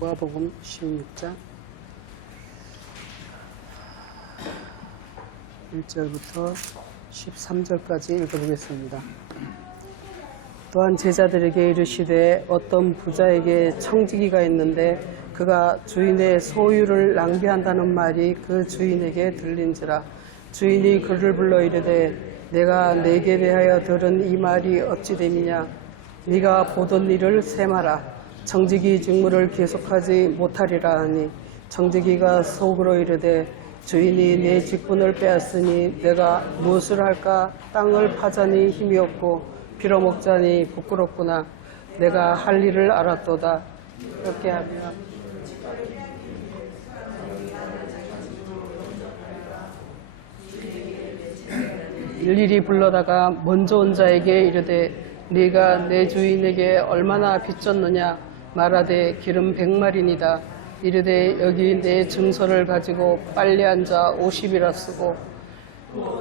누가복음 16장 1절부터 13절까지 읽어보겠습니다. 또한 제자들에게 이르시되 어떤 부자에게 청지기가 있는데 그가 주인의 소유를 낭비한다는 말이 그 주인에게 들린지라. 주인이 그를 불러 이르되 내가 네게 대하여 들은 이 말이 어찌 됨이냐. 네가 보던 일을 세마라. 청지기 직무를 계속하지 못하리라 하니 청지기가 속으로 이르되 주인이 내 직분을 빼앗으니 내가 무엇을 할까. 땅을 파자니 힘이 없고 빌어먹자니 부끄럽구나. 내가 할 일을 알았도다. 이렇게 하면 일일이 불러다가 먼저 온 자에게 이르되 네가 내 주인에게 얼마나 빚졌느냐. 말하되 기름 100마리니다. 이르되 여기 내 증서를 가지고 빨리 앉아 50이라 쓰고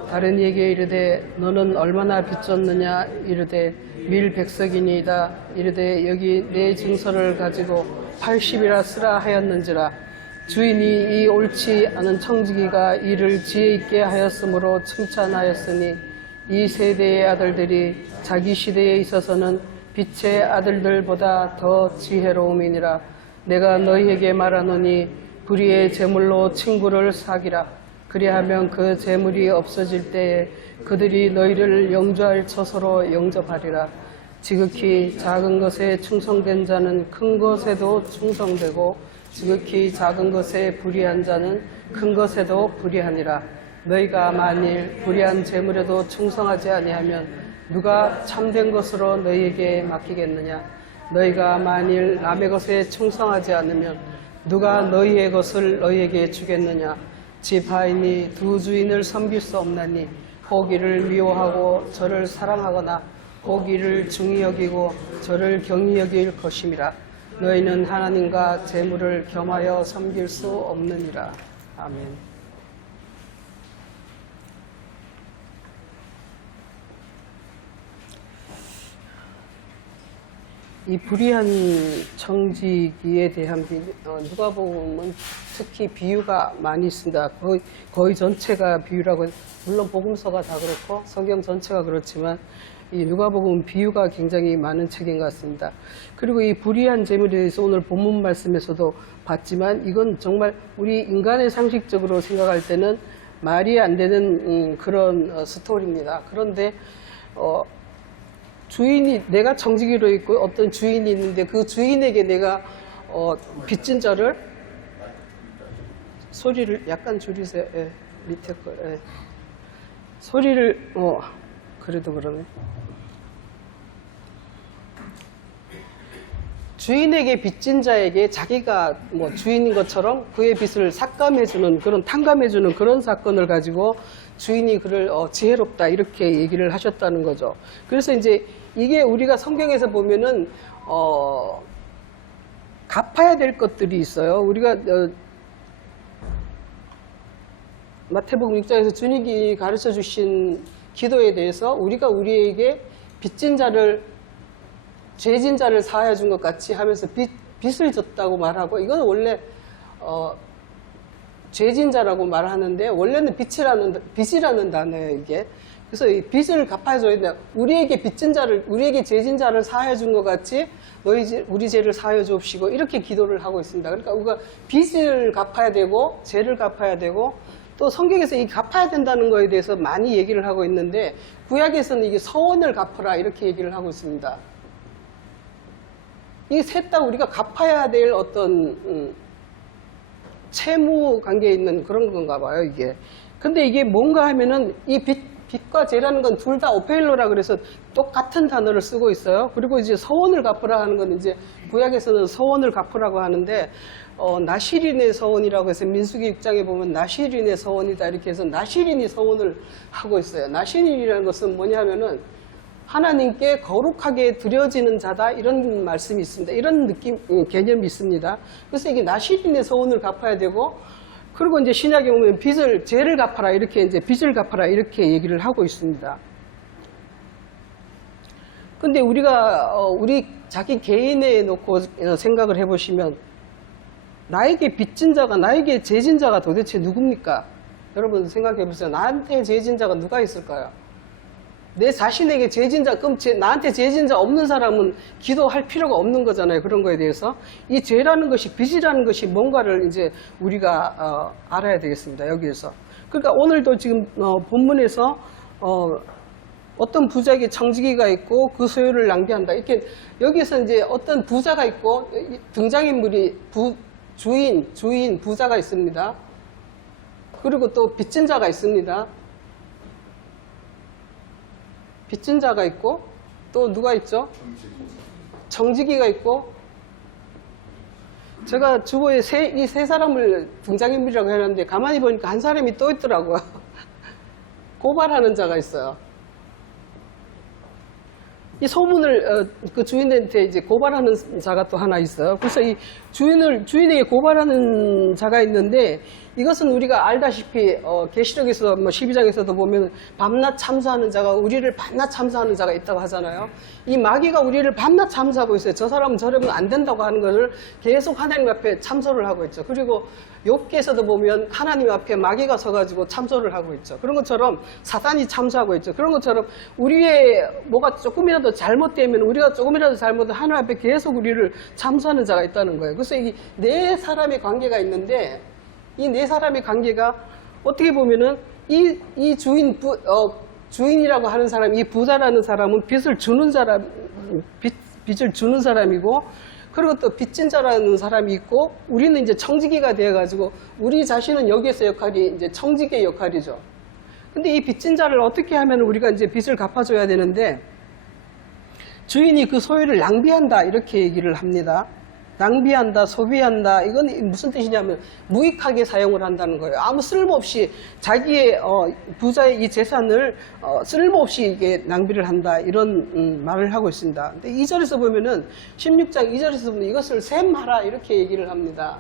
다른 이에게 이르되 너는 얼마나 빚졌느냐. 이르되 밀 100석이니이다. 이르되 여기 내 증서를 가지고 80이라 쓰라 하였는지라. 주인이 이 옳지 않은 청지기가 이를 지혜 있게 하였으므로 칭찬하였으니 이 세대의 아들들이 자기 시대에 있어서는 빛의 아들들보다 더 지혜로움이니라. 내가 너희에게 말하노니 불의의 재물로 친구를 사기라. 그리하면 그 재물이 없어질 때에 그들이 너희를 영주할 처소로 영접하리라. 지극히 작은 것에 충성된 자는 큰 것에도 충성되고 지극히 작은 것에 불의한 자는 큰 것에도 불의하니라. 너희가 만일 불의한 재물에도 충성하지 아니하면 누가 참된 것으로 너희에게 맡기겠느냐. 너희가 만일 남의 것에 충성하지 않으면 누가 너희의 것을 너희에게 주겠느냐. 집 하인이 두 주인을 섬길 수 없나니 혹 이를 미워하고 저를 사랑하거나 혹 이를 중히 여기고 저를 경히 여길 것임이라. 너희는 하나님과 재물을 겸하여 섬길 수 없느니라. 아멘. 이 불의한 청지기에 대한 누가복음은 특히 비유가 많이 있습니다. 거의 전체가 비유라고, 물론 복음서가 다 그렇고 성경 전체가 그렇지만 이 누가복음은 비유가 굉장히 많은 책인 것 같습니다. 그리고 이 불의한 재물에 대해서 오늘 본문 말씀에서도 봤지만 이건 정말 우리 인간의 상식적으로 생각할 때는 말이 안 되는 그런 스토리입니다. 그런데 주인이, 내가 청지기로 있고 어떤 주인이 있는데 그 주인에게 내가 빚진 자를, 소리를 약간 줄이세요. 예, 밑에 거. 예. 소리를 그래도 그러네. 주인에게 빚진 자에게 자기가 주인인 것처럼 그의 빚을 삭감해주는, 그런 탕감해주는 그런 사건을 가지고 주인이 그를 지혜롭다 이렇게 얘기를 하셨다는 거죠. 그래서 이제 이게 우리가 성경에서 보면은 갚아야 될 것들이 있어요. 우리가 마태복음 6장에서 주님이 가르쳐 주신 기도에 대해서 우리가 우리에게 빚진 자를, 죄진 자를 사하여 준 것 같이 하면서 빚을 졌다고 말하고, 이건 원래 죄진 자라고 말하는데 원래는 빚이라는 단어예요, 이게. 그래서 이 빚을 갚아줘야 된다. 우리에게 빚진 자를, 우리에게 죄진 자를 사하여 준 것 같이 우리 죄를 사하여 주옵시고 이렇게 기도를 하고 있습니다. 그러니까 우리가 빚을 갚아야 되고 죄를 갚아야 되고, 또 성경에서 이 갚아야 된다는 거에 대해서 많이 얘기를 하고 있는데 구약에서는 이게 서원을 갚아라 이렇게 얘기를 하고 있습니다. 이게 셋 다 우리가 갚아야 될 어떤 채무 관계에 있는 그런 건가 봐요, 이게. 근데 이게 뭔가 하면은 이 빚과 죄라는 건 둘 다 오페일로라 그래서 똑같은 단어를 쓰고 있어요. 그리고 이제 서원을 갚으라 하는 건 이제 구약에서는 서원을 갚으라고 하는데 나실인의 서원이라고 해서 민수기 6장에 보면 나실인의 서원이다 이렇게 해서 나실인이 서원을 하고 있어요. 나실인이라는 것은 뭐냐면은 하나님께 거룩하게 드려지는 자다 이런 말씀이 있습니다. 이런 개념이 있습니다. 그래서 이게 나실인의 서원을 갚아야 되고, 그리고 이제 신약에 보면 죄를 갚아라 이렇게, 이제 빚을 갚아라 이렇게 얘기를 하고 있습니다. 근데 우리가 우리 자기 개인에 놓고 생각을 해보시면 나에게 빚진 자가, 나에게 죄진 자가 도대체 누굽니까? 여러분 생각해 보세요. 나한테 죄진 자가 누가 있을까요? 내 자신에게 죄진 자, 그럼 나한테 죄진 자 없는 사람은 기도할 필요가 없는 거잖아요. 그런 거에 대해서. 이 죄라는 것이, 빚이라는 것이 뭔가를 이제 우리가 알아야 되겠습니다. 여기에서. 그러니까 오늘도 지금 본문에서 어떤 부자에게 청지기가 있고 그 소유를 낭비한다. 이렇게 여기에서 이제 어떤 부자가 있고 등장인물이 주인, 부자가 있습니다. 그리고 또 빚진 자가 있습니다. 빚진 자가 있고 또 누가 있죠? 청지기가 있고. 제가 주보에 이 세 사람을 등장인물이라고 해놨는데 가만히 보니까 한 사람이 또 있더라고요. 고발하는 자가 있어요. 이 소문을 그 주인한테 이제 고발하는 자가 또 하나 있어요. 그래서 이 주인에게 고발하는 자가 있는데 이것은 우리가 알다시피 계시록에서 12장에서도 보면 밤낮 참사하는 자가 우리를 밤낮 참사하는 자가 있다고 하잖아요. 이 마귀가 우리를 밤낮 참사하고 있어요. 저 사람은 저러면 안 된다고 하는 것을 계속 하나님 앞에 참소를 하고 있죠. 그리고 욥기에서도 보면 하나님 앞에 마귀가 서가지고 참소를 하고 있죠. 그런 것처럼 사단이 참소하고 있죠. 그런 것처럼 우리의 뭐가 조금이라도 잘못되면 우리가 조금이라도 잘못하면 하나님 앞에 계속 우리를 참소하는 자가 있다는 거예요. 그래서 이 네 사람의 관계가 있는데 이 네 사람의 관계가 어떻게 보면은 이 주인이라고 하는 사람, 이 부자라는 사람은 빚을 주는 사람, 빚을 주는 사람이고, 그리고 또 빚진 자라는 사람이 있고, 우리는 이제 청지기가 되어가지고, 우리 자신은 여기에서 역할이 이제 청지기의 역할이죠. 근데 이 빚진 자를 어떻게 하면 우리가 이제 빚을 갚아줘야 되는데, 주인이 그 소유를 낭비한다, 이렇게 얘기를 합니다. 낭비한다, 소비한다. 이건 무슨 뜻이냐면 무익하게 사용을 한다는 거예요. 아무 쓸모없이 자기의 부자의 이 재산을 쓸모없이 이게 낭비를 한다. 이런 말을 하고 있습니다. 근데 2절에서 보면은 16장 2절에서 보면 이것을 셈하라 이렇게 얘기를 합니다.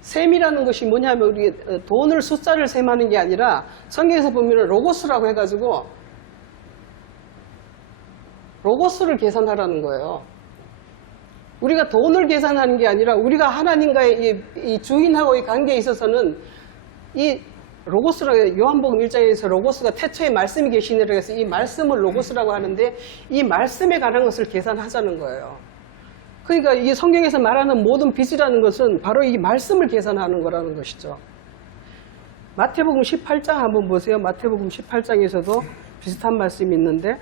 셈이라는 것이 뭐냐면 우리 돈을 숫자를 셈하는 게 아니라 성경에서 보면은 로고스라고 해가지고 로고스를 계산하라는 거예요. 우리가 돈을 계산하는 게 아니라 우리가 하나님과의 이 주인하고의 관계에 있어서는 이 로고스라고, 요한복음 1장에서 로고스가 태초에 말씀이 계시니라고 해서 이 말씀을 로고스라고 하는데 이 말씀에 관한 것을 계산하자는 거예요. 그러니까 이 성경에서 말하는 모든 빚이라는 것은 바로 이 말씀을 계산하는 거라는 것이죠. 마태복음 18장 한번 보세요. 마태복음 18장에서도 비슷한 말씀이 있는데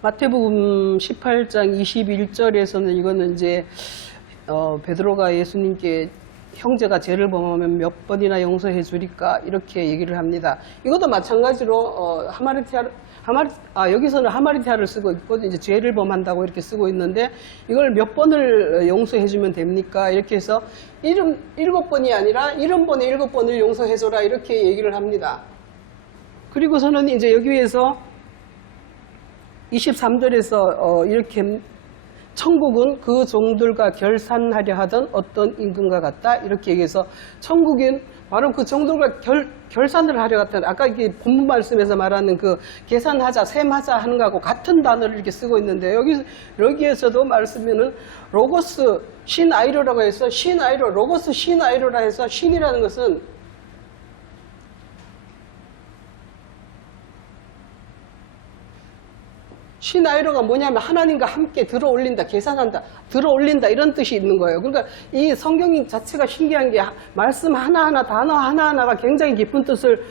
마태복음 18장 21절에서는 이거는 이제 베드로가 예수님께 형제가 죄를 범하면 몇 번이나 용서해 주리까 이렇게 얘기를 합니다. 이것도 마찬가지로 여기서는 하마리티아를 쓰고 있고 이제 죄를 범한다고 이렇게 쓰고 있는데 이걸 몇 번을 용서해 주면 됩니까? 이렇게 해서 7번이 아니라 70번에 7번을 용서해 줘라 이렇게 얘기를 합니다. 그리고서는 이제 여기에서 23절에서 이렇게 천국은 그 종들과 결산하려 하던 어떤 임금과 같다 이렇게 얘기해서 천국은 바로 그 종들과 결산을 하려 같은 아까 이게 본문 말씀에서 말하는 그 계산하자 셈하자 하는 거하고 같은 단어를 이렇게 쓰고 있는데 여기에서도 말씀에는 로고스 신아이로라고 해서 신아이로 로고스 신아이로라 해서 신이라는 것은 신아이로가 뭐냐면 하나님과 함께 들어올린다, 계산한다, 들어올린다 이런 뜻이 있는 거예요. 그러니까 이 성경 자체가 신기한 게 말씀 하나하나 단어 하나하나가 굉장히 깊은 뜻을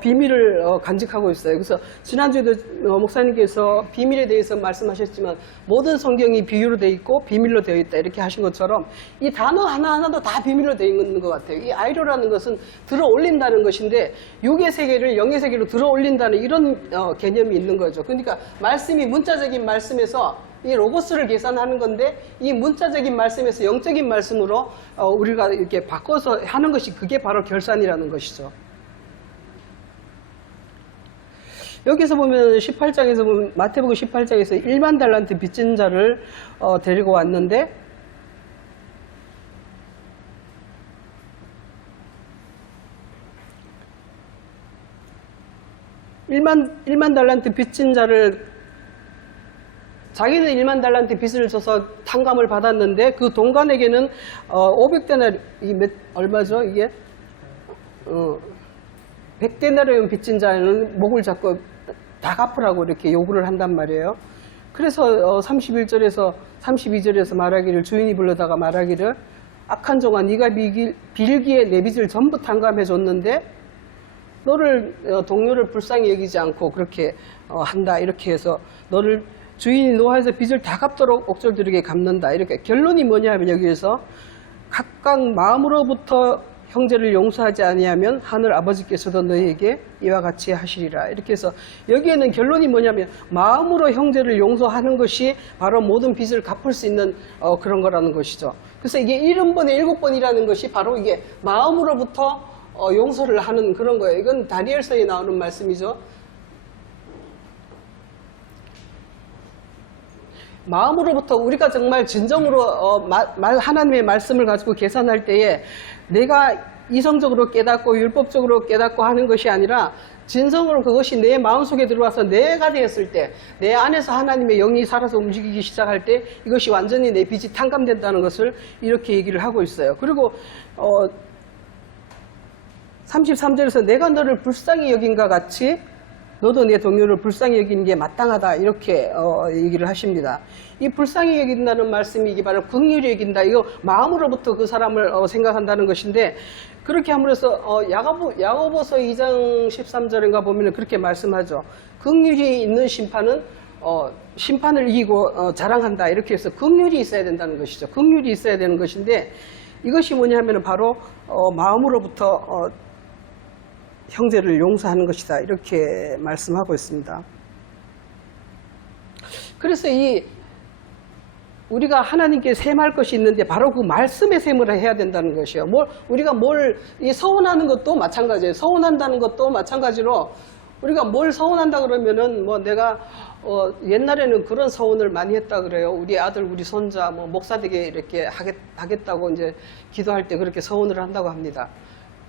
비밀을 간직하고 있어요. 그래서 지난주에도 목사님께서 비밀에 대해서 말씀하셨지만 모든 성경이 비유로 되어 있고 비밀로 되어 있다 이렇게 하신 것처럼 이 단어 하나하나도 다 비밀로 되어 있는 것 같아요. 이 아이로라는 것은 들어올린다는 것인데 육의 세계를 영의 세계로 들어올린다는 이런 개념이 있는 거죠. 그러니까 말씀이 문자적인 말씀에서 이 로고스를 계산하는 건데 이 문자적인 말씀에서 영적인 말씀으로 우리가 이렇게 바꿔서 하는 것이 그게 바로 결산이라는 것이죠. 여기서 보면 18장에서 보면 마태복음 18장에서 1만 달란트 빚진 자를 데리고 왔는데 1만 달란트 빚진 자를 자기는 1만 달란트 빚을 져서 탕감을 받았는데 그 동관에게는 500데나리 얼마죠 이게? 100데나리온 빚진 자는 목을 잡고 다 갚으라고 이렇게 요구를 한단 말이에요. 그래서 31절에서 32절에서 말하기를 주인이 불러다가 말하기를 악한 종아 네가 빌기에 내 빚을 전부 탕감해 줬는데 너를 동료를 불쌍히 여기지 않고 그렇게 한다 이렇게 해서 너를 주인이 노하에서 빚을 다 갚도록 옥졸들에게 갚는다. 이렇게 결론이 뭐냐 하면 여기에서 각각 마음으로부터 형제를 용서하지 아니하면 하늘 아버지께서도 너희에게 이와 같이 하시리라. 이렇게 해서 여기에는 결론이 뭐냐면 마음으로 형제를 용서하는 것이 바로 모든 빚을 갚을 수 있는 그런 거라는 것이죠. 그래서 이게 70번에 7번이라는 것이 바로 이게 마음으로부터 용서를 하는 그런 거예요. 이건 다니엘서에 나오는 말씀이죠. 마음으로부터 우리가 정말 진정으로 하나님의 말씀을 가지고 계산할 때에 내가 이성적으로 깨닫고 율법적으로 깨닫고 하는 것이 아니라 진성으로 그것이 내 마음속에 들어와서 내가 되었을 때 내 안에서 하나님의 영이 살아서 움직이기 시작할 때 이것이 완전히 내 빚이 탕감된다는 것을 이렇게 얘기를 하고 있어요. 그리고 33절에서 내가 너를 불쌍히 여긴과 같이 너도 내 동료를 불쌍히 여기는 게 마땅하다 이렇게 얘기를 하십니다. 이 불쌍히 여긴다는 말씀이 이게 바로 긍휼히 여긴다. 이거 마음으로부터 그 사람을 생각한다는 것인데 그렇게 함으로써 야고보서 2장 13절인가 보면 그렇게 말씀하죠. 긍휼이 있는 심판은 심판을 이기고 자랑한다. 이렇게 해서 긍휼이 있어야 된다는 것이죠. 긍휼이 있어야 되는 것인데 이것이 뭐냐 하면 바로 마음으로부터 형제를 용서하는 것이다. 이렇게 말씀하고 있습니다. 그래서 우리가 하나님께 셈할 것이 있는데 바로 그 말씀의 셈을 해야 된다는 것이에요. 우리가 서운하는 것도 마찬가지예요. 서운한다는 것도 마찬가지로 우리가 뭘 서운한다 그러면은 내가 옛날에는 그런 서운을 많이 했다 그래요. 우리 아들, 우리 손자 목사 되게 이렇게 하겠다고 이제 기도할 때 그렇게 서운을 한다고 합니다.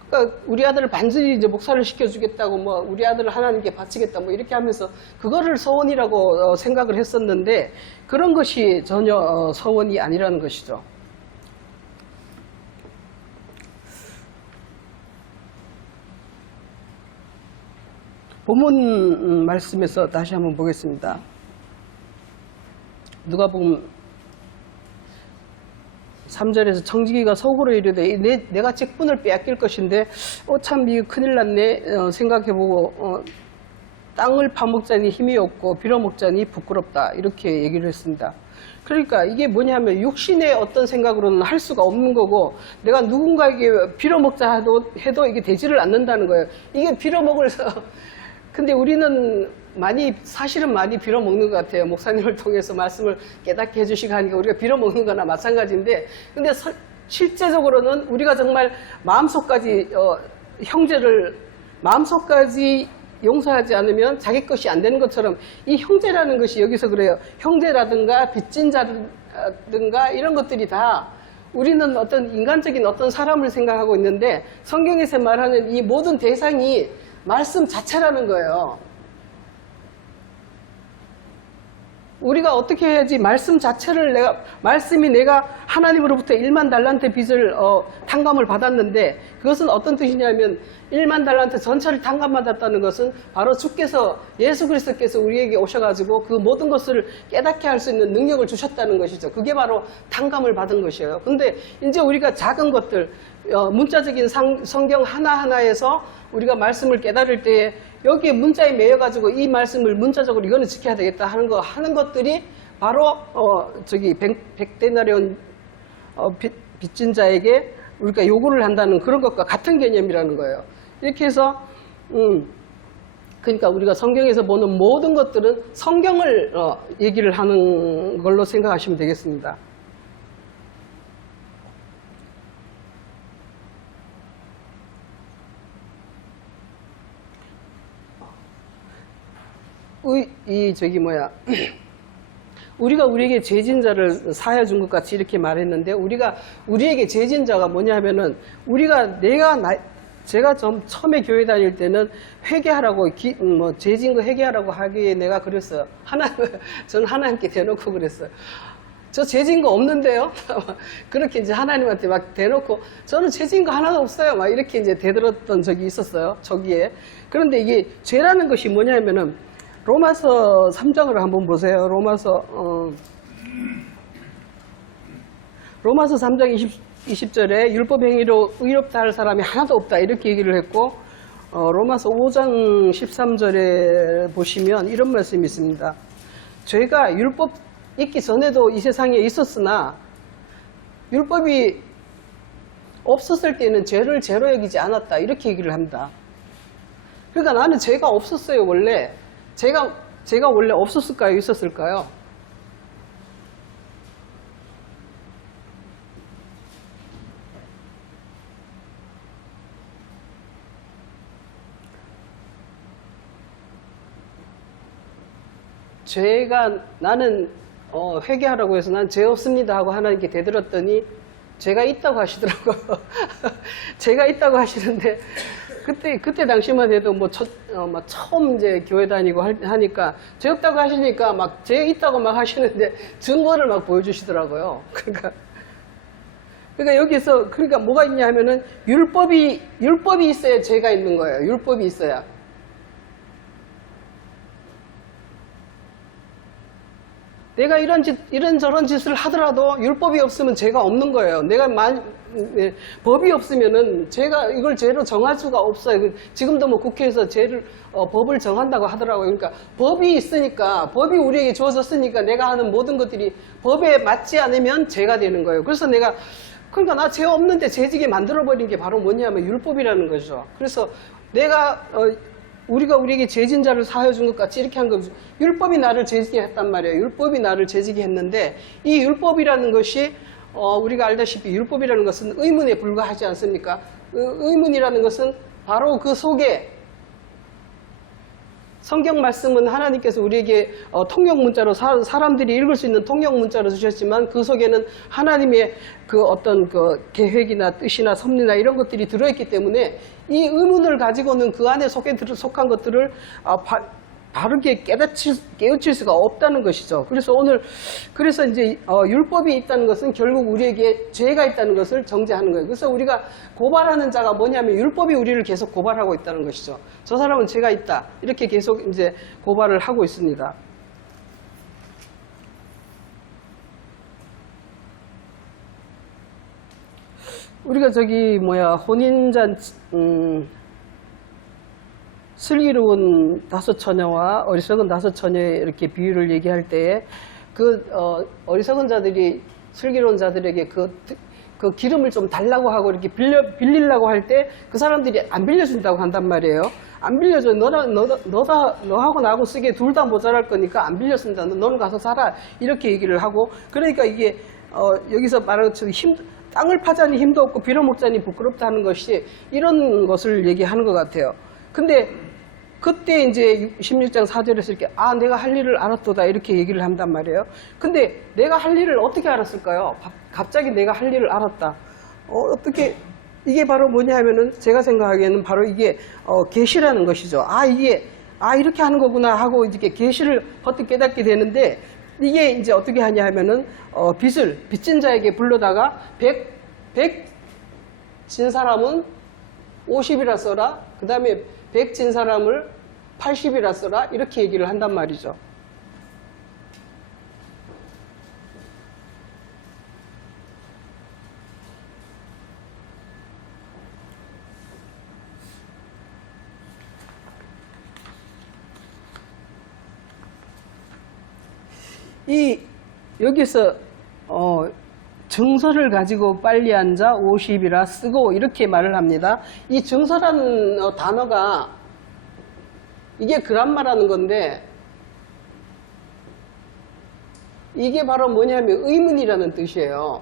그러니까 우리 아들을 반드시 이제 목사를 시켜주겠다고 우리 아들을 하나님께 바치겠다 이렇게 하면서 그거를 서원이라고 생각을 했었는데 그런 것이 전혀 서원이 아니라는 것이죠. 본문 말씀에서 다시 한번 보겠습니다. 누가복음 3절에서 청지기가 속으로 이르되 내가 직분을 빼앗길 것인데 참 이거 큰일 났네 생각해보고 땅을 파먹자니 힘이 없고 빌어먹자니 부끄럽다 이렇게 얘기를 했습니다. 그러니까 이게 뭐냐면 육신의 어떤 생각으로는 할 수가 없는 거고 내가 누군가에게 빌어먹자 해도 이게 되지를 않는다는 거예요. 이게 빌어먹을 근데 우리는 사실은 많이 빌어먹는 것 같아요. 목사님을 통해서 말씀을 깨닫게 해주시고 하니까 우리가 빌어먹는 거나 마찬가지인데 근데 실제적으로는 우리가 정말 마음속까지 형제를 마음속까지 용서하지 않으면 자기 것이 안 되는 것처럼 이 형제라는 것이 여기서 그래요. 형제라든가 빚진 자라든가 이런 것들이 다 우리는 어떤 인간적인 어떤 사람을 생각하고 있는데 성경에서 말하는 이 모든 대상이 말씀 자체라는 거예요. 우리가 어떻게 해야지 말씀 자체를 말씀이 내가 하나님으로부터 1만 달란트 빚을 탕감을 받았는데 그것은 어떤 뜻이냐면 1만 달란트 전체를 탕감받았다는 것은 바로 주께서 예수 그리스도께서 우리에게 오셔가지고 그 모든 것을 깨닫게 할 수 있는 능력을 주셨다는 것이죠. 그게 바로 탕감을 받은 것이에요. 근데 이제 우리가 작은 것들 문자적인 성경 하나하나에서 우리가 말씀을 깨달을 때에 여기에 문자에 매여가지고 이 말씀을 문자적으로 이거는 지켜야 되겠다 하는 것들이 바로 100데나리온 빚진 자에게 우리가 요구를 한다는 그런 것과 같은 개념이라는 거예요. 이렇게 해서 그러니까 우리가 성경에서 보는 모든 것들은 성경을 얘기를 하는 걸로 생각하시면 되겠습니다. 우리가 우리에게 죄진자를 사하여 준 것 같이 이렇게 말했는데, 우리에게 죄진자가 뭐냐면은, 제가 좀 처음에 교회 다닐 때는 회개하라고, 죄진 거 회개하라고 하기에 내가 그랬어요. 저는 하나님께 대놓고 그랬어요. 저 죄진 거 없는데요? 그렇게 이제 하나님한테 막 대놓고, 저는 죄진 거 하나도 없어요. 막 이렇게 이제 대들었던 적이 있었어요. 저기에. 그런데 이게 죄라는 것이 뭐냐면은, 로마서 3장을 한번 보세요. 로마서 3장 20절에 율법 행위로 의롭다 할 사람이 하나도 없다 이렇게 얘기를 했고, 로마서 5장 13절에 보시면 이런 말씀이 있습니다. 죄가 율법 있기 전에도 이 세상에 있었으나 율법이 없었을 때는 죄를 죄로 여기지 않았다 이렇게 얘기를 합니다. 그러니까 나는 죄가 없었어요. 원래 제가 원래 없었을까요? 있었을까요? 나는 회개하라고 해서 난 죄 없습니다 하고 하나님께 대들었더니 죄가 있다고 하시더라고요. 죄가 있다고 하시는데 그때 당시만 해도 처음 이제 교회 다니고 하니까 죄 없다고 하시니까 막 죄 있다고 막 하시는데 증거를 막 보여주시더라고요. 그러니까 여기서 뭐가 있냐 하면은 율법이 있어야 죄가 있는 거예요. 율법이 있어야. 내가 이런저런 짓을 하더라도 율법이 없으면 죄가 없는 거예요. 법이 없으면은 이걸 죄로 정할 수가 없어요. 지금도 국회에서 법을 정한다고 하더라고요. 그러니까 법이 있으니까, 법이 우리에게 주어졌으니까 내가 하는 모든 것들이 법에 맞지 않으면 죄가 되는 거예요. 그래서 그러니까 나 죄 없는데 죄지게 만들어버린 게 바로 뭐냐면 율법이라는 거죠. 그래서 우리가 우리에게 죄진 자를 사하여 준 것 같이 이렇게 한 거죠. 율법이 나를 죄지게 했단 말이에요. 율법이 나를 죄지게 했는데, 이 율법이라는 것이 우리가 알다시피 율법이라는 것은 의문에 불과하지 않습니까? 의문이라는 것은 바로 그 속에 성경 말씀은 하나님께서 우리에게 통역 문자로 사람들이 읽을 수 있는 통역 문자로 주셨지만, 그 속에는 하나님의 어떤 계획이나 뜻이나 섭리나 이런 것들이 들어있기 때문에 이 의문을 가지고는 그 안에 속한 것들을 바르게 깨우칠 수가 없다는 것이죠. 그래서 이제 율법이 있다는 것은 결국 우리에게 죄가 있다는 것을 정죄하는 거예요. 그래서 우리가 고발하는 자가 뭐냐면 율법이 우리를 계속 고발하고 있다는 것이죠. 저 사람은 죄가 있다. 이렇게 계속 이제 고발을 하고 있습니다. 우리가 슬기로운 5처녀와 어리석은 5처녀의 이렇게 비유를 얘기할 때에 어리석은 자들이 슬기로운 자들에게 그 기름을 좀 달라고 하고 이렇게 빌리려고 할 때 그 사람들이 안 빌려준다고 한단 말이에요. 안 빌려줘. 너하고 나하고 쓰기에 둘 다 모자랄 거니까 안 빌려준다. 너는 가서 살아. 이렇게 얘기를 하고, 그러니까 이게 여기서 말하는 것처럼 땅을 파자니 힘도 없고 빌어먹자니 부끄럽다 하는 것이 이런 것을 얘기하는 것 같아요. 근데 그때 이제 16장 4절에서 이렇게 내가 할 일을 알았도다 이렇게 얘기를 한단 말이에요. 근데 내가 할 일을 어떻게 알았을까요? 갑자기 내가 할 일을 알았다. 어떻게 이게 바로 뭐냐 하면은 제가 생각하기에는 바로 이게 계시라는 것이죠. 이렇게 하는 거구나 하고 이렇게 계시를 버뜩 깨닫게 되는데, 이게 이제 어떻게 하냐 하면은 빚진 자에게 불러다가 100 진 사람은 50이라 써라. 그 다음에 100 진 사람을 80이라 써라. 이렇게 얘기를 한단 말이죠. 여기서 증서를 가지고 빨리 앉아 50이라 쓰고 이렇게 말을 합니다. 이 증서라는 단어가 이게 그람마라는 건데, 이게 바로 뭐냐면 의문이라는 뜻이에요.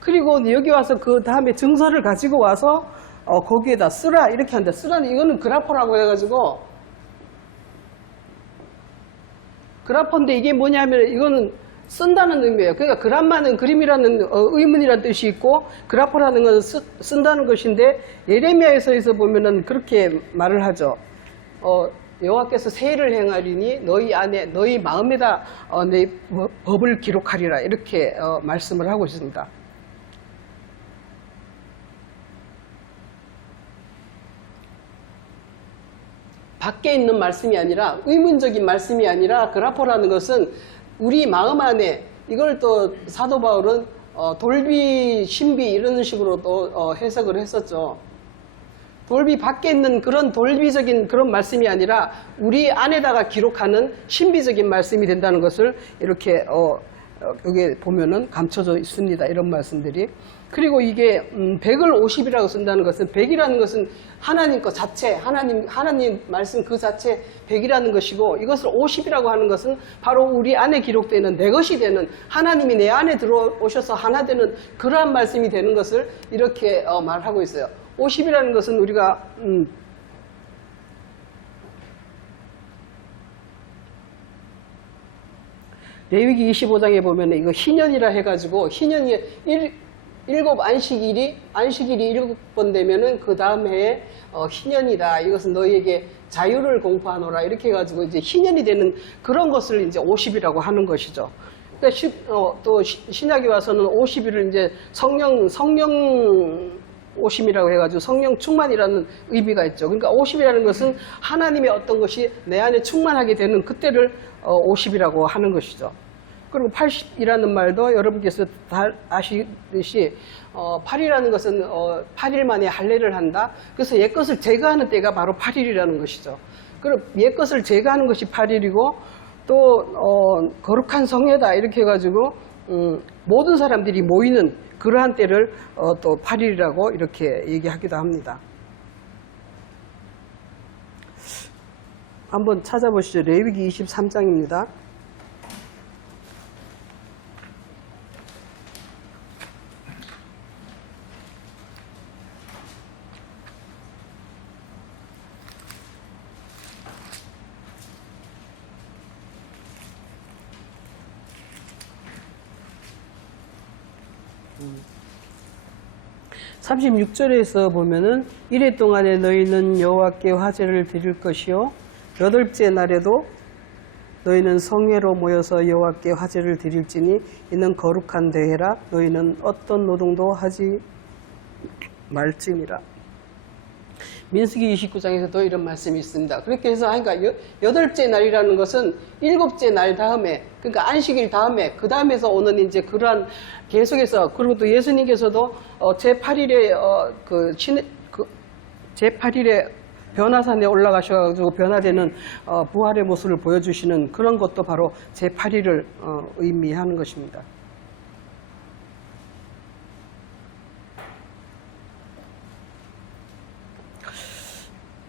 그리고 여기 와서 그 다음에 증서를 가지고 와서 거기에다 쓰라 이렇게 한다. 쓰라는 이거는 그라포라고 해가지고 그라퍼인데 이게 뭐냐면 이거는 쓴다는 의미예요. 그러니까 그람마는 그림이라는 의문이라는 뜻이 있고 그라퍼라는 건 쓴다는 것인데 예레미야에서 보면은 그렇게 말을 하죠. 여호와께서 세일을 행하리니 너희 안에 너희 마음에다 내 법을 기록하리라 이렇게 말씀을 하고 있습니다. 밖에 있는 말씀이 아니라 의문적인 말씀이 아니라 그라퍼라는 것은 우리 마음 안에 이걸 또 사도 바울은 돌비, 신비 이런 식으로 또 해석을 했었죠. 돌비 밖에 있는 그런 돌비적인 그런 말씀이 아니라 우리 안에다가 기록하는 신비적인 말씀이 된다는 것을 이렇게 여기 보면은 감춰져 있습니다. 이런 말씀들이. 그리고 이게 100을 50이라고 쓴다는 것은 100이라는 것은 하나님 것 자체, 하나님 말씀 그 자체 100이라는 것이고 이것을 50이라고 하는 것은 바로 우리 안에 기록되는 내 것이 되는 하나님이 내 안에 들어오셔서 하나 되는 그러한 말씀이 되는 것을 이렇게 말하고 있어요. 50이라는 것은 우리가 레위기 25장에 보면 이거 희년이라 해가지고 희년이 일곱 안식일이 7번 되면은 그 다음 해에 희년이다. 이것은 너희에게 자유를 공포하노라. 이렇게 해가지고 이제 희년이 되는 그런 것을 이제 50이라고 하는 것이죠. 그러니까 또 신약에 와서는 50일을 이제 성령 오심이라고 해가지고 성령 충만이라는 의미가 있죠. 그러니까 50이라는 것은 하나님의 어떤 것이 내 안에 충만하게 되는 그때를 50이라고 하는 것이죠. 그리고 80이라는 말도 여러분께서 다 아시듯이 8이라는 것은 8일 만에 할례를 한다. 그래서 옛것을 제거하는 때가 바로 8일이라는 것이죠. 그리고 옛것을 제거하는 것이 8일이고 또 거룩한 성회다 이렇게 해가지고 모든 사람들이 모이는 그러한 때를 또 8일이라고 이렇게 얘기하기도 합니다. 한번 찾아보시죠. 레위기 23장입니다. 음. 36절에서 보면은 이래 동안에 너희는 여호와께 화제를 드릴 것이요 8째 날에도 너희는 성회로 모여서 여호와께 화제를 드릴지니 이는 거룩한 대회라 너희는 어떤 노동도 하지 말지니라. 민수기 29장에서도 이런 말씀이 있습니다. 그렇게 해서 그러니까 8째 날이라는 것은 7째 날 다음에 그러니까 안식일 다음에 그 다음에서 오는 이제 그러한 계속해서 그리고 또 예수님께서도 제8일에 제8일에 변화산에 올라가셔가지고 변화되는 부활의 모습을 보여주시는 그런 것도 바로 제8일을 의미하는 것입니다.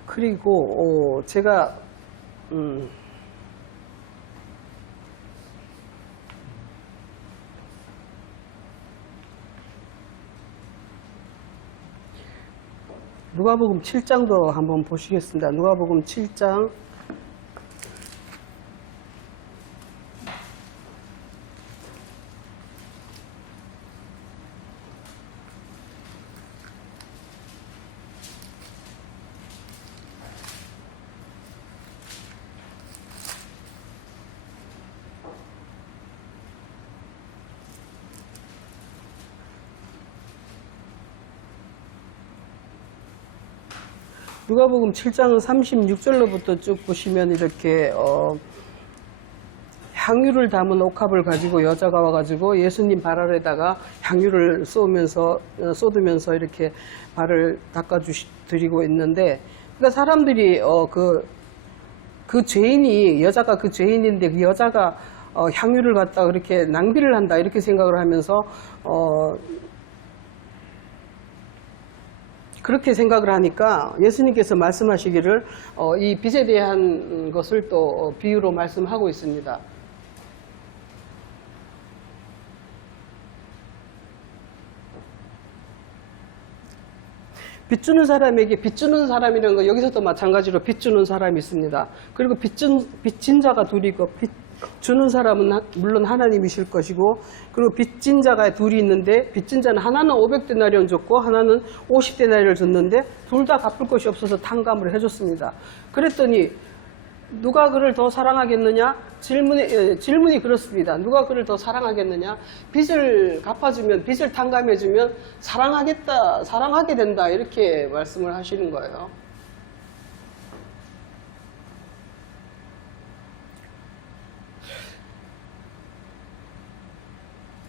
그리고 제가 누가복음 7장도 한번 보시겠습니다. 누가복음 7장 누가복음 7장 36절로부터 쭉 보시면 이렇게 향유를 담은 옥합을 가지고 여자가 와가지고 예수님 발 아래다가 향유를 쏟으면서 이렇게 발을 닦아드리고 있는데, 그러니까 사람들이 그 죄인이 여자가 그 죄인인데 그 여자가 향유를 갖다 그렇게 낭비를 한다 이렇게 생각을 하면서 그렇게 생각을 하니까 예수님께서 말씀하시기를 이 빚에 대한 것을 또 비유로 말씀하고 있습니다. 빚주는 사람에게 빚주는 사람이라는 거 여기서도 마찬가지로 빚주는 사람이 있습니다. 그리고 빚진 자가 둘이고 주는 사람은 물론 하나님이실 것이고, 그리고 빚진 자가 둘이 있는데 빚진 자는 하나는 500데나리온 줬고 하나는 50데나리온을 줬는데 둘 다 갚을 것이 없어서 탕감을 해줬습니다. 그랬더니 누가 그를 더 사랑하겠느냐? 질문이 그렇습니다. 누가 그를 더 사랑하겠느냐? 빚을 갚아주면, 빚을 탕감해주면 사랑하게 된다, 이렇게 말씀을 하시는 거예요.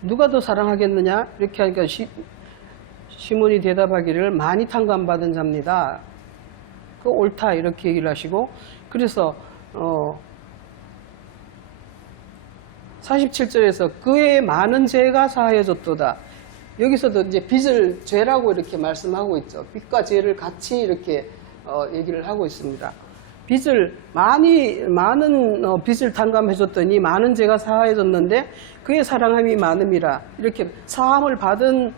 누가 더 사랑하겠느냐? 이렇게 하니까 시몬이 대답하기를 많이 탕감받은 자입니다. 그 옳다, 이렇게 얘기를 하시고, 그래서 47절에서 그의 많은 죄가 사하여졌도다. 여기서도 이제 빚을 죄라고 이렇게 말씀하고 있죠. 빚과 죄를 같이 이렇게 얘기를 하고 있습니다. 빚을 많은 빚을 탕감해줬더니 많은 죄가 사하여졌는데 그의 사랑함이 많음이라. 이렇게 사함을 받은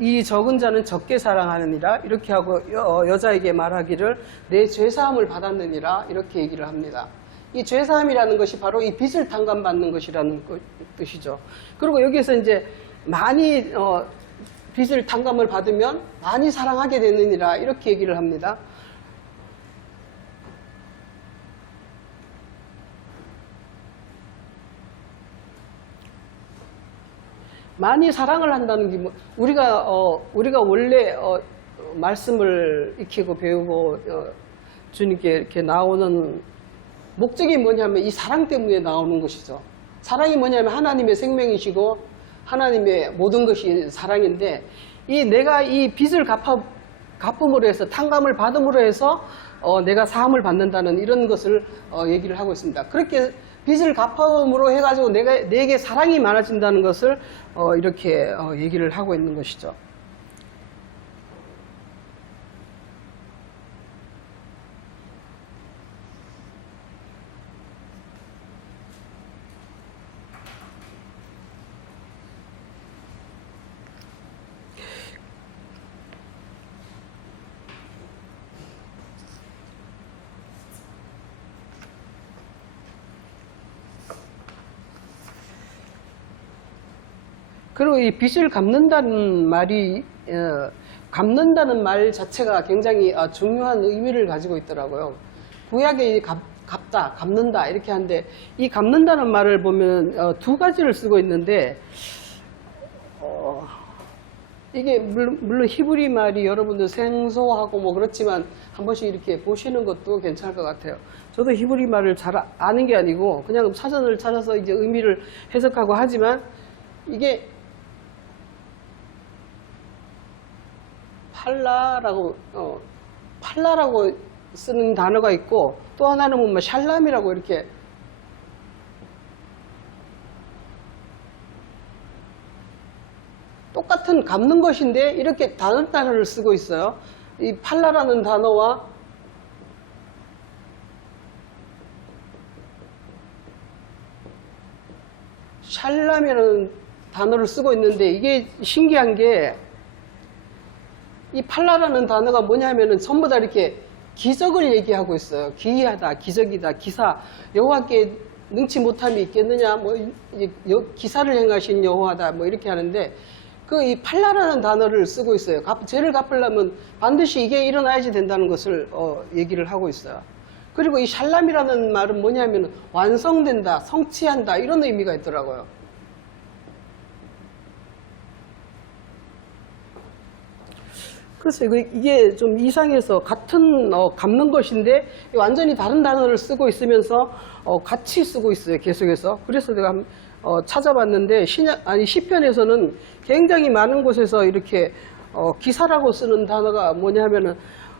이 적은 자는 적게 사랑하느니라. 이렇게 하고 여자에게 말하기를 내 죄사함을 받았느니라. 이렇게 얘기를 합니다. 이 죄사함이라는 것이 바로 이 빚을 탕감받는 것이라는 뜻이죠. 그리고 여기서 이제 많이 빚을 탕감을 받으면 많이 사랑하게 되느니라. 이렇게 얘기를 합니다. 많이 사랑을 한다는 게 우리가 원래 말씀을 익히고 배우고 주님께 이렇게 나오는 목적이 뭐냐면 이 사랑 때문에 나오는 것이죠. 사랑이 뭐냐면 하나님의 생명이시고 하나님의 모든 것이 사랑인데, 내가 이 빚을 갚음으로 해서, 탕감을 받음으로 해서 내가 사함을 받는다는 이런 것을 얘기를 하고 있습니다. 그렇게 빚을 갚음으로 해가지고 내게 사랑이 많아진다는 것을 이렇게 얘기를 하고 있는 것이죠. 그리고 이 빚을 갚는다는 말 자체가 굉장히 중요한 의미를 가지고 있더라고요. 구약에 갚는다 이렇게 하는데, 이 갚는다는 말을 보면 두 가지를 쓰고 있는데, 이게 물론 히브리 말이 여러분들 생소하고 뭐 그렇지만 한 번씩 이렇게 보시는 것도 괜찮을 것 같아요. 저도 히브리 말을 잘 아는 게 아니고 그냥 사전을 찾아서 이제 의미를 해석하고 하지만, 이게 팔라라고 쓰는 단어가 있고, 또 하나는 뭐 샬람이라고 이렇게 똑같은 갚는 것인데 이렇게 다른 단어를 쓰고 있어요. 이 팔라라는 단어와 샬람이라는 단어를 쓰고 있는데, 이게 신기한 게 이 팔라라는 단어가 뭐냐면은 전부 다 이렇게 기적을 얘기하고 있어요. 기이하다, 기적이다, 기사, 여호와께 능치 못함이 있겠느냐, 뭐 기사를 행하신 여호와다, 뭐 이렇게 하는데, 이 팔라라는 단어를 쓰고 있어요. 죄를 갚으려면 반드시 이게 일어나야지 된다는 것을 얘기를 하고 있어요. 그리고 이 샬람이라는 말은 뭐냐면 완성된다, 성취한다, 이런 의미가 있더라고요. 그래서 이게 좀 이상해서 같은 갚는 것인데 완전히 다른 단어를 쓰고 있으면서 같이 쓰고 있어요, 계속해서. 그래서 내가 찾아봤는데 시편에서는 굉장히 많은 곳에서 이렇게 기사라고 쓰는 단어가 뭐냐면은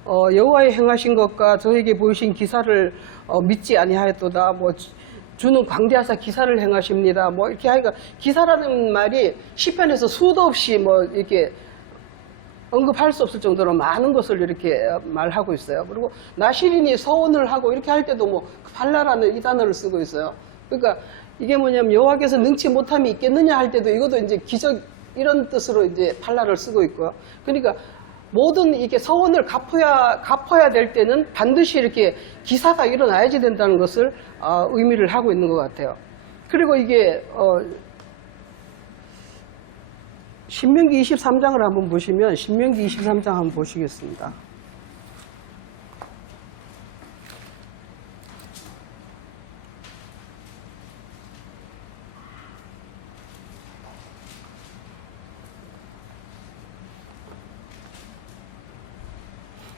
여호와의 행하신 것과 저에게 보이신 기사를 믿지 아니하였도다. 뭐 주는 광대하사 기사를 행하십니다. 뭐 이렇게 하니까 기사라는 말이 시편에서 수도 없이 뭐 이렇게 언급할 수 없을 정도로 많은 것을 이렇게 말하고 있어요. 그리고 나시린이 서원을 하고 이렇게 할 때도 뭐 팔라라는 이 단어를 쓰고 있어요. 그러니까 이게 뭐냐면 여호와께서 능치 못함이 있겠느냐 할 때도 이것도 이제 기적 이런 뜻으로 이제 팔라를 쓰고 있고요. 그러니까 모든 이게 서원을 갚아야 될 때는 반드시 이렇게 기사가 일어나야지 된다는 것을 의미를 하고 있는 것 같아요. 그리고 이게 신명기 23장을 한번 보시면 신명기 23장 한번 보시겠습니다.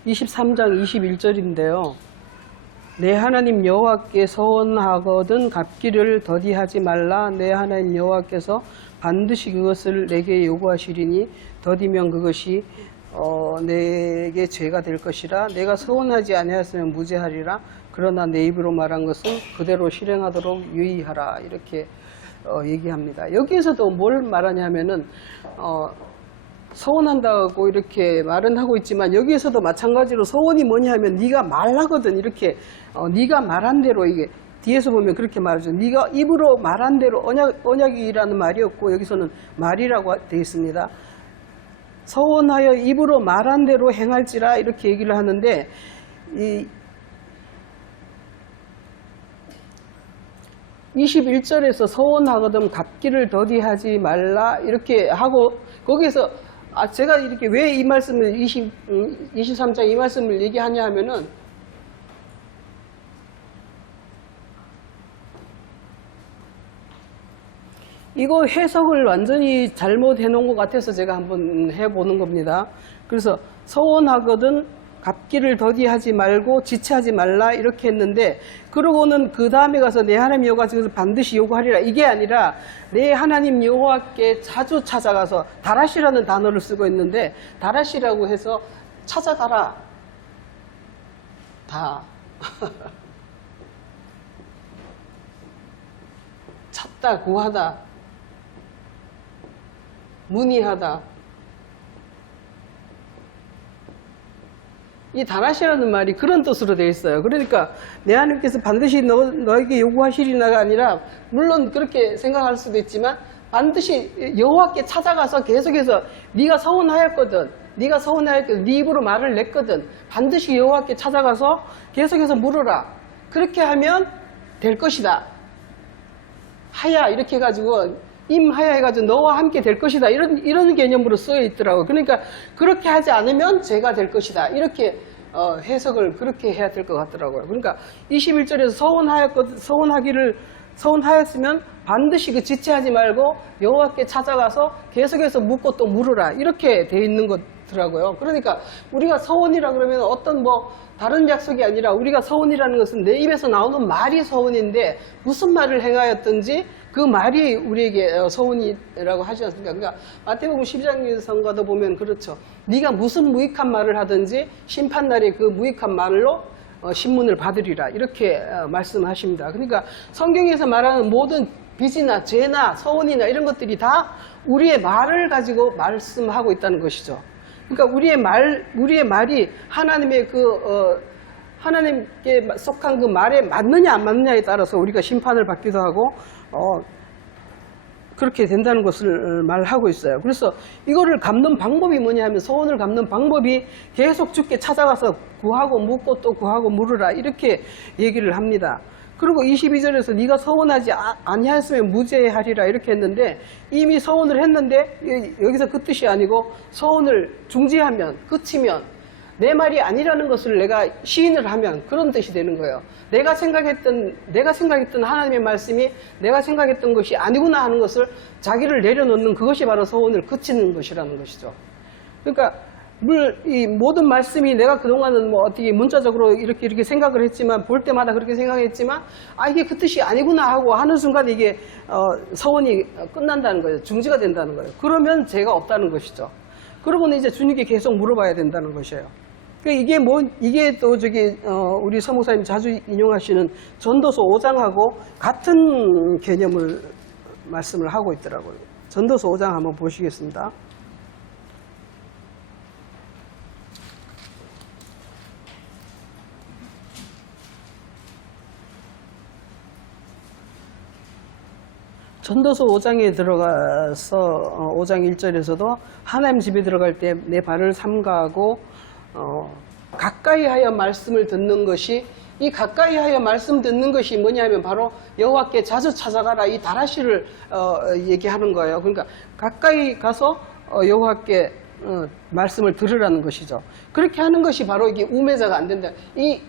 (23장) 21절인데요. 내 하나님 여호와께 서원하거든 갚기를 더디하지 말라. 내 하나님 여호와께서 반드시 그것을 내게 요구하시리니 더디면 그것이 내게 죄가 될 것이라. 내가 서원하지 아니하였으면 무죄하리라. 그러나 내 입으로 말한 것은 그대로 실행하도록 유의하라. 이렇게 얘기합니다. 여기에서도 뭘 말하냐면은 서원한다고 이렇게 말은 하고 있지만 여기에서도 마찬가지로 서원이 뭐냐 하면 네가 말하거든 이렇게 네가 말한 대로 이게 뒤에서 보면 그렇게 말하죠. 네가 입으로 말한 대로 언약이라는 말이 없고 여기서는 말이라고 되어 있습니다. 서원하여 입으로 말한 대로 행할지라 이렇게 얘기를 하는데 이 21절에서 서원하거든 갚기를 더디하지 말라 이렇게 하고 거기에서 제가 이렇게 왜 이 말씀을 23장 이 말씀을 얘기하냐 하면은 이거 해석을 완전히 잘못해 놓은 것 같아서 제가 한번 해보는 겁니다. 그래서 서원하거든 갚기를 더디하지 말고 지체하지 말라 이렇게 했는데 그러고는 그 다음에 가서 내 하나님 여호와께서 반드시 요구하리라 이게 아니라 내 하나님 여호와께 자주 찾아가서 다라시라는 단어를 쓰고 있는데 다라시라고 해서 찾아가라 다 찾다 구하다 문의하다 이 다라시라는 말이 그런 뜻으로 되어 있어요. 그러니까 내 하나님께서 반드시 너에게 요구하시리나가 아니라 물론 그렇게 생각할 수도 있지만 반드시 여호와께 찾아가서 계속해서 네가 서원하였거든 네가 서원하였거든 네 입으로 말을 냈거든 반드시 여호와께 찾아가서 계속해서 물으라 그렇게 하면 될 것이다 하야 이렇게 해가지고 임하야 해가지고 너와 함께 될 것이다 이런 개념으로 쓰여 있더라고요. 그러니까 그렇게 하지 않으면 죄가 될 것이다 이렇게 해석을 그렇게 해야 될 것 같더라고요. 그러니까 21절에서 서원하였으면 반드시 그 지체하지 말고 여호와께 찾아가서 계속해서 묻고 또 물으라 이렇게 돼 있는 거더라고요. 그러니까 우리가 서원이라 그러면 어떤 다른 약속이 아니라 우리가 서원이라는 것은 내 입에서 나오는 말이 서원인데 무슨 말을 행하였든지 그 말이 우리에게 서원이라고 하지 않습니까? 그러니까 마태복음 12장에서도 보면 그렇죠. 네가 무슨 무익한 말을 하든지 심판날에 그 무익한 말로 신문을 받으리라 이렇게 말씀하십니다. 그러니까 성경에서 말하는 모든 빚이나 죄나 서원이나 이런 것들이 다 우리의 말을 가지고 말씀하고 있다는 것이죠. 그러니까 우리의 말이 하나님의 하나님께 속한 그 말에 맞느냐 안 맞느냐에 따라서 우리가 심판을 받기도 하고 그렇게 된다는 것을 말하고 있어요. 그래서 이거를 갚는 방법이 뭐냐 하면 서원을 갚는 방법이 계속 주께 찾아가서 구하고 묻고 또 구하고 물으라 이렇게 얘기를 합니다. 그리고 22절에서 네가 서원하지 아니하였으면 무죄하리라 이렇게 했는데 이미 서원을 했는데 여기서 그 뜻이 아니고 서원을 중지하면 그치면 내 말이 아니라는 것을 내가 시인을 하면 그런 뜻이 되는 거예요. 내가 생각했던 하나님의 말씀이 내가 생각했던 것이 아니구나 하는 것을 자기를 내려놓는 그것이 바로 서원을 그치는 것이라는 것이죠. 그러니까 이 모든 말씀이 내가 그동안은 어떻게 문자적으로 이렇게 생각을 했지만 볼 때마다 그렇게 생각했지만 이게 그 뜻이 아니구나 하고 하는 순간 이게 서원이 끝난다는 거예요. 중지가 된다는 거예요. 그러면 죄가 없다는 것이죠. 그러고는 이제 주님께 계속 물어봐야 된다는 것이에요. 이게 또 우리 서목사님 자주 인용하시는 전도서 5장하고 같은 개념을 말씀을 하고 있더라고요. 전도서 5장 한번 보시겠습니다. 전도서 5장에 들어가서 5장 1절에서도 하나님 집에 들어갈 때 내 발을 삼가하고 가까이 하여 말씀을 듣는 것이 이 가까이 하여 말씀 듣는 것이 뭐냐면 바로 여호와께 자주 찾아가라, 이 다라시를 얘기하는 거예요. 그러니까 가까이 가서 여호와께 말씀을 들으라는 것이죠. 그렇게 하는 것이 바로 이게 우매자가 안 된다. 이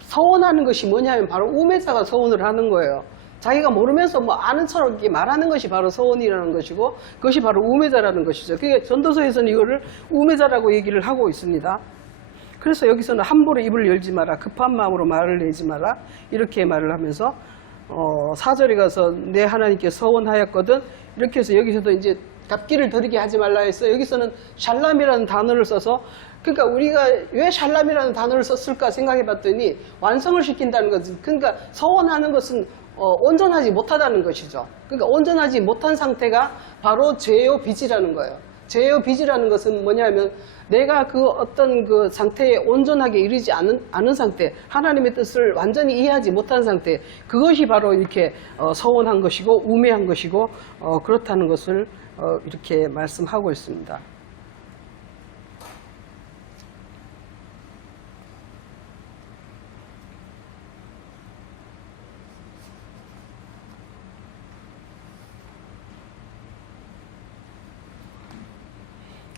서원하는 것이 뭐냐면 바로 우매자가 서원을 하는 거예요. 자기가 모르면서 뭐 아는 척 이렇게 말하는 것이 바로 서원이라는 것이고, 그것이 바로 우매자라는 것이죠. 그게 전도서에서는 이거를 우매자라고 얘기를 하고 있습니다. 그래서 여기서는 함부로 입을 열지 마라, 급한 마음으로 말을 내지 마라, 이렇게 말을 하면서 4절에 가서 내 하나님께 서원하였거든, 이렇게 해서 여기서도 이제 갑기를 들이게 하지 말라 했어요. 여기서는 샬람이라는 단어를 써서, 그러니까 우리가 왜 샬람이라는 단어를 썼을까 생각해 봤더니 완성을 시킨다는 거지. 그러니까 서원하는 것은 온전하지 못하다는 것이죠. 그러니까 온전하지 못한 상태가 바로 죄요 빚이라는 거예요. 죄요 빚이라는 것은 뭐냐면 내가 그 어떤 그 상태에 온전하게 이르지 않은 상태, 하나님의 뜻을 완전히 이해하지 못한 상태, 그것이 바로 이렇게 서원한 것이고 우매한 것이고 그렇다는 것을 이렇게 말씀하고 있습니다.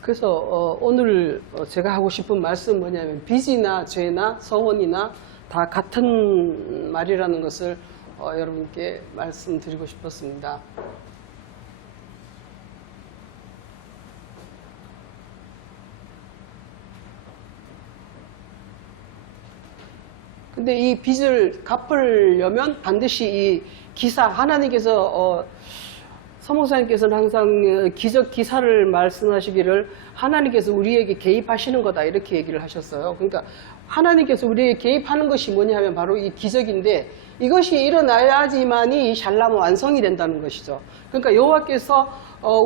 그래서 오늘 제가 하고 싶은 말씀은 뭐냐면 빚이나 죄나 서원이나 다 같은 말이라는 것을 여러분께 말씀드리고 싶었습니다. 근데 이 빚을 갚으려면 반드시 이 기사, 하나님께서 서목사님께서는 항상 기적 기사를 말씀하시기를 하나님께서 우리에게 개입하시는 거다, 이렇게 얘기를 하셨어요. 그러니까 하나님께서 우리에게 개입하는 것이 뭐냐 하면 바로 이 기적인데, 이것이 일어나야지만이 이 샬람은 완성이 된다는 것이죠. 그러니까 여호와께서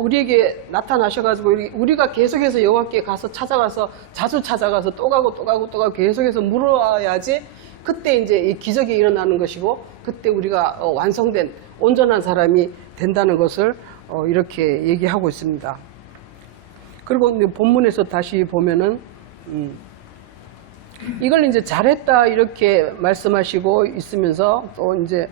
우리에게 나타나셔가지고 우리가 계속해서 여호와께 가서 찾아가서 자주 찾아가서 또 가고 또 가고 또 가고 계속해서 물어야지 그때 이제 이 기적이 일어나는 것이고, 그때 우리가 완성된 온전한 사람이 된다는 것을 이렇게 얘기하고 있습니다. 그리고 본문에서 다시 보면은 이걸 이제 잘했다 이렇게 말씀하시고 있으면서 또 이제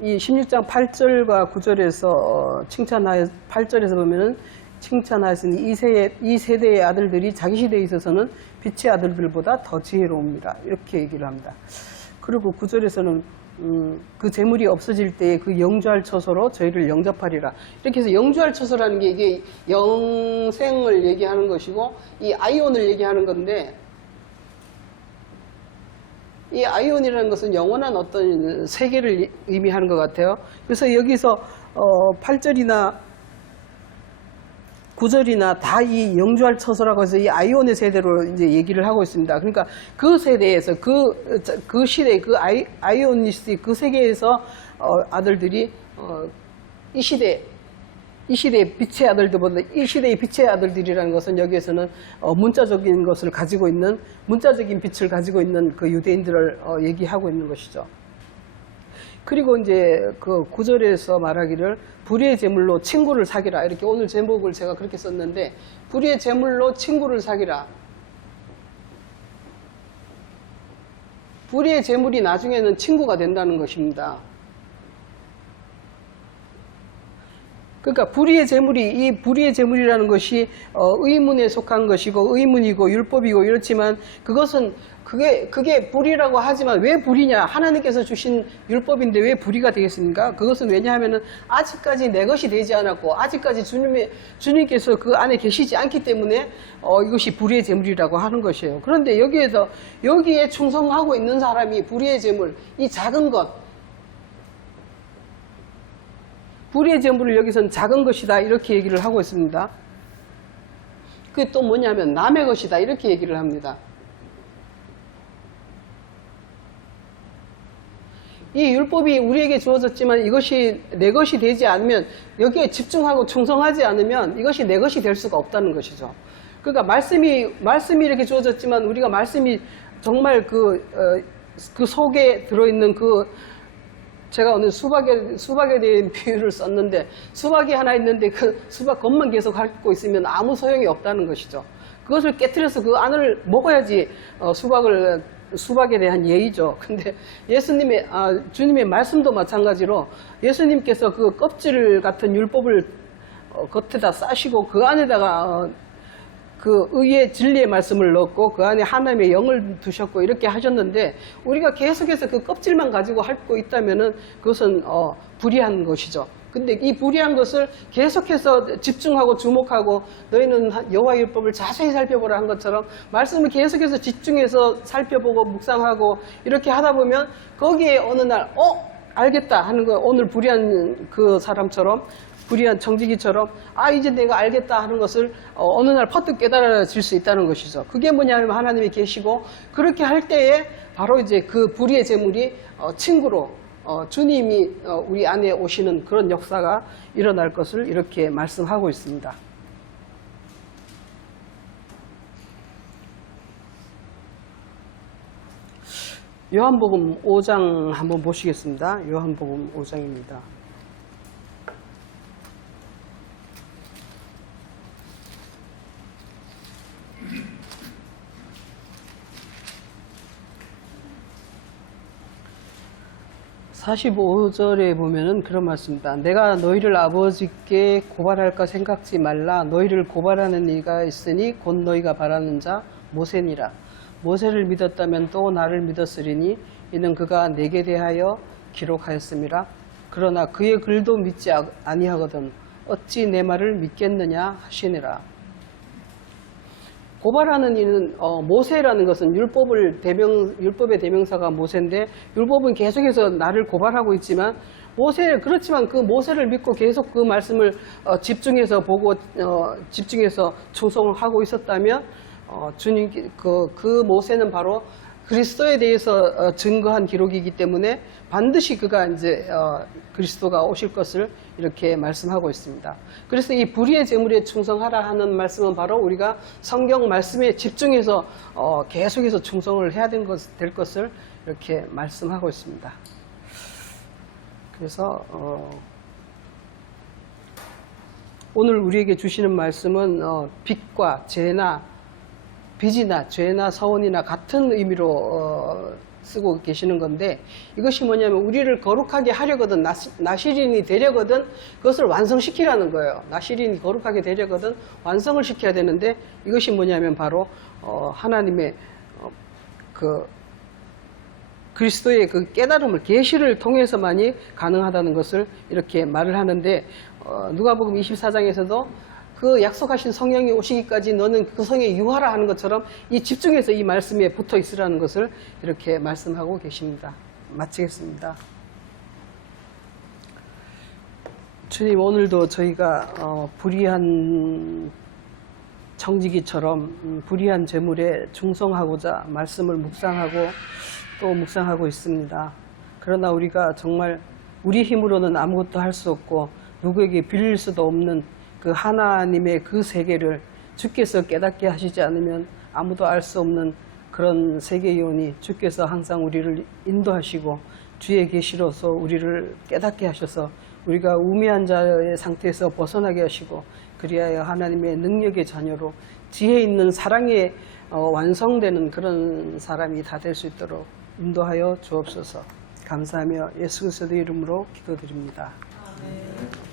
이 16장 8절과 9절에서 칭찬하여 8절에서 보면은 칭찬하였으니 이 세대의 아들들이 자기 시대에 있어서는 빛의 아들들보다 더 지혜로웁니다. 이렇게 얘기를 합니다. 그리고 9절에서는 그 재물이 없어질 때에 그 영주할 처소로 저희를 영접하리라. 이렇게 해서 영주할 처소라는 게 이게 영생을 얘기하는 것이고 이 아이온을 얘기하는 건데, 이 아이온이라는 것은 영원한 어떤 세계를 의미하는 것 같아요. 그래서 여기서 8절이나 9절이나 다 이 영주할 처소라고 해서 이 아이온의 세대로 이제 얘기를 하고 있습니다. 그러니까 그 세대에서 그 시대, 그 아이오니스 그 세계에서 아들들이 이 시대의 빛의 아들들보다 이 시대의 빛의 아들들이라는 것은 여기에서는 문자적인 것을 가지고 있는, 문자적인 빛을 가지고 있는 그 유대인들을 얘기하고 있는 것이죠. 그리고 이제 그 9절에서 말하기를 불의의 제물로 친구를 사귀라. 이렇게 오늘 제목을 제가 그렇게 썼는데, 불의의 제물로 친구를 사귀라. 불의의 제물이 나중에는 친구가 된다는 것입니다. 그러니까 불의의 제물이, 이 불의의 제물이라는 것이 의문에 속한 것이고 의문이고 율법이고 이렇지만, 그것은 그게 불의라고 하지만 왜 불의냐? 하나님께서 주신 율법인데 왜 불의가 되겠습니까? 그것은 왜냐하면은 아직까지 내 것이 되지 않았고 아직까지 주님께서 그 안에 계시지 않기 때문에 이것이 불의의 제물이라고 하는 것이에요. 그런데 여기에 충성하고 있는 사람이 불의의 제물, 이 작은 것, 불의의 제물을 여기서는 작은 것이다 이렇게 얘기를 하고 있습니다. 그게 또 뭐냐면 남의 것이다 이렇게 얘기를 합니다. 이 율법이 우리에게 주어졌지만 이것이 내 것이 되지 않으면, 여기에 집중하고 충성하지 않으면 이것이 내 것이 될 수가 없다는 것이죠. 그러니까 말씀이 이렇게 주어졌지만 우리가 말씀이 정말 그 속에 들어있는 제가 오늘 수박에 대한 비유를 썼는데 수박이 하나 있는데 그 수박 겉만 계속 갖고 있으면 아무 소용이 없다는 것이죠. 그것을 깨트려서 그 안을 먹어야지 수박에 대한 예의죠. 근데 주님의 말씀도 마찬가지로 예수님께서 그 껍질 같은 율법을 겉에다 싸시고 그 안에다가 그 의의 진리의 말씀을 넣고 그 안에 하나님의 영을 두셨고 이렇게 하셨는데 우리가 계속해서 그 껍질만 가지고 핥고 있다면은 그것은 불의한 것이죠. 근데 이 불의한 것을 계속해서 집중하고 주목하고 너희는 여호와의 율법을 자세히 살펴보라 한 것처럼 말씀을 계속해서 집중해서 살펴보고 묵상하고 이렇게 하다 보면 거기에 어느 날 알겠다 하는 거, 오늘 불의한 그 사람처럼, 불의한 청지기처럼 이제 내가 알겠다 하는 것을 어느 날 퍼뜩 깨달아질 수 있다는 것이죠. 그게 뭐냐면 하나님이 계시고 그렇게 할 때에 바로 이제 그 불의의 재물이 친구로 주님이 우리 안에 오시는 그런 역사가 일어날 것을 이렇게 말씀하고 있습니다. 요한복음 5장 한번 보시겠습니다. 요한복음 5장입니다. (45절에) 보면은 그런 말씀입니다. 내가 너희를 아버지께 고발할까 생각지 말라. 너희를 고발하는 이가 있으니 곧 너희가 바라는 자 모세니라. 모세를 믿었다면 또 나를 믿었으리니 이는 그가 내게 대하여 기록하였음이라. 그러나 그의 글도 믿지 아니하거든 어찌 내 말을 믿겠느냐 하시니라. 고발하는 이는 모세라는 것은 율법의 대명사가 모세인데 율법은 계속해서 나를 고발하고 있지만 그렇지만 그 모세를 믿고 계속 그 말씀을 집중해서 보고 집중해서 충성하고 있었다면 주님 그 모세는 바로 그리스도에 대해서 증거한 기록이기 때문에 반드시 그가 이제 그리스도가 오실 것을 이렇게 말씀하고 있습니다. 그래서 이 불의의 재물에 충성하라 하는 말씀은 바로 우리가 성경 말씀에 집중해서 계속해서 충성을 해야 될 것을 이렇게 말씀하고 있습니다. 그래서 오늘 우리에게 주시는 말씀은 빚과 빚이나 죄나 서원이나 같은 의미로 쓰고 계시는 건데 이것이 뭐냐면 우리를 거룩하게 하려거든 나시린이 되려거든 그것을 완성시키라는 거예요. 나시린이 거룩하게 되려거든 완성을 시켜야 되는데 이것이 뭐냐면 바로 하나님의 그 그리스도의 그 깨달음을 계시를 통해서만이 가능하다는 것을 이렇게 말을 하는데 누가복음 24장에서도 그 약속하신 성령이 오시기까지 너는 그 성에 유하라 하는 것처럼 이 집중해서 이 말씀에 붙어 있으라는 것을 이렇게 말씀하고 계십니다. 마치겠습니다. 주님, 오늘도 저희가 불의한 청지기처럼 불의한 재물에 충성하고자 말씀을 묵상하고 또 묵상하고 있습니다. 그러나 우리가 정말 우리 힘으로는 아무것도 할 수 없고 누구에게 빌릴 수도 없는 그 하나님의 그 세계를 주께서 깨닫게 하시지 않으면 아무도 알 수 없는 그런 세계이오니 주께서 항상 우리를 인도하시고 주의 계시로서 우리를 깨닫게 하셔서 우리가 우매한 자의 상태에서 벗어나게 하시고 그리하여 하나님의 능력의 자녀로 지혜 있는 사랑에 완성되는 그런 사람이 다 될 수 있도록 인도하여 주옵소서. 감사하며 예수 그리스도의 이름으로 기도드립니다. 아멘.